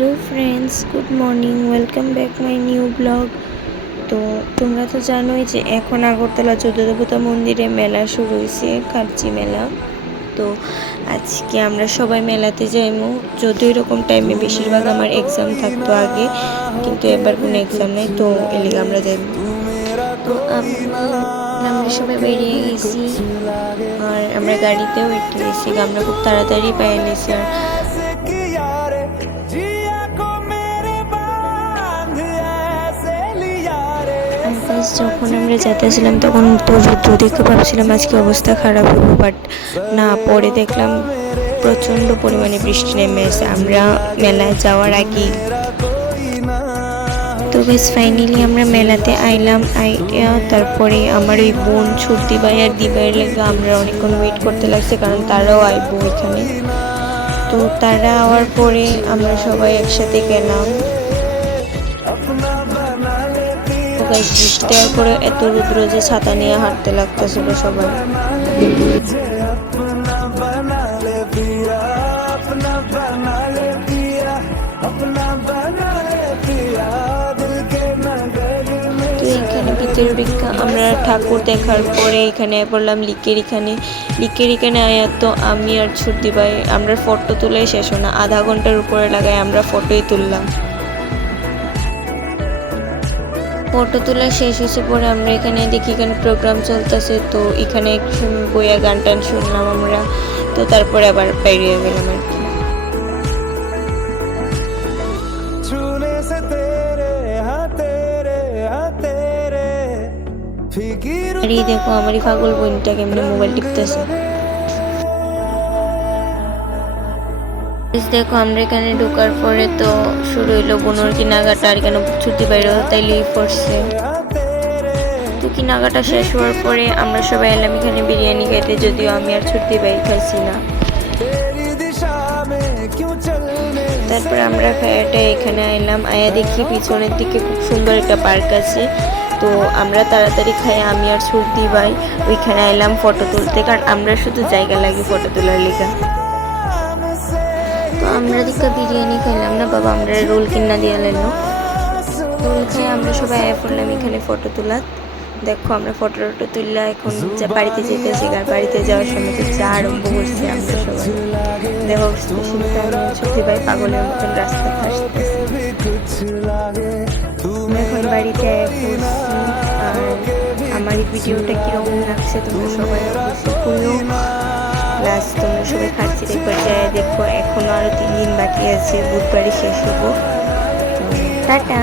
Hello friends, good morning, welcome back my new blog. তো তোমরা তো জানোই যে এখন আগরতলা চৌদ্দদেবতা মন্দিরে মেলা শুরু হয়েছে, কাচ্চি মেলা। তো আজকে আমরা সবাই মেলাতে যাইমু। যদিও এরকম টাইমে বেশিরভাগ আমার এক্সাম থাকতো আগে, কিন্তু এবার কোনো এক্সাম নেই, তো এলিগে আমরা যাইমু। তো আমরা সবাই বেরিয়ে গেছি, আর আমরা গাড়িতেও উঠে গেছি। আমরা খুব তাড়াতাড়ি পেয়ে নিয়েছি। আর যখন আমরা যেতেছিলাম তখন তো রুদ্র দেখে ভাবছিলাম আজকে অবস্থা খারাপ হবো, বাট না, পরে দেখলাম প্রচণ্ড পরিমাণে বৃষ্টি নেমে এসে আমরা মেলায় যাওয়ার আগে। তো বেশ ফাইনালি আমরা মেলাতে আইলাম। তারপরে আমার ওই বোন ছুটি ভাই আর দিবাইয়ের লেগে আমরা অনেকক্ষণ ওয়েট করতে লাগছে, কারণ তারাও আইবো এখানে। তো তারা আওয়ার পরে আমরা সবাই একসাথে গেলাম। বৃষ্টি দেওয়ার পরে এত রুদ্র যে ছাতা নিয়ে হাঁটতে লাগতেছিল সবাই। তো এইখানে ভিতরে আমরা ঠাকুর দেখার পরে এখানে পড়লাম লিকের এখানে আয়া। তো আমি আর ছুটি ভাই আমরা ফটো তুলে শেষ হয় না, আধা ঘন্টার উপরে লাগাই আমরা ফটোই তুললাম। ফটো তোলা শেষ হয়েছে পরে আমরা এখানে দেখি এখানে প্রোগ্রাম চলতেছে। তো এখানে বইয়া গান টান শুনলাম আমরা। তো তারপরে আবার বেরিয়ে গেলাম আর কি। আর এই দেখো আমার এই পাগল বোনটা কেমনি মোবাইল টিপতেছে। দেখো আমরা এখানে ঢোকার পরে তো শুরু হইলো বোনের কেনাকাটা। আর কেন ছুটি বাইরে তাইলেই পড়ছে। তো কেনাকাটা শেষ হওয়ার পরে আমরা সবাই এলাম এখানে বিরিয়ানি খেতে, যদিও আমি আর ছুটি বাইরে খাইছি না। তারপরে আমরা খাইয়াটা এখানে আইলাম। আয়া দেখি পিছনের দিকে খুব সুন্দর একটা পার্ক আছে। তো আমরা তাড়াতাড়ি খাই আমি আর ছুটি ভাই ওইখানে আইলাম ফটো তুলতে, কারণ আমরা শুধু জায়গা লাগে ফটো তোলার লেগা। তো আমরা দিকে বিরিয়ানি খাইলাম না, বাবা আমরা রোল কিনা দিয়ে এলো। রোল খাই আমরা সবাই আয়া পড়লাম এখানে ফটো তোলা। দেখো আমরা ফটো তুললা এখন বাড়িতে যেতেছি। আর বাড়িতে যাওয়ার সময় তো চা আরম্ভ করছি আমরা সবাই। দেখো ছুটি ভাই পাগলের মতন রাস্তা হাসতেছি। এখন বাড়িতে আর আমার এই ভিডিওটা কিরকম লাগছে তোমরা সবাই অবশ্যই করো। প্লাস তোমরা সবাই খাচ্ছি দেখো এখনো আরো 3 দিন বাকি আছে, বুধবারই শেষ হবো। টাটা।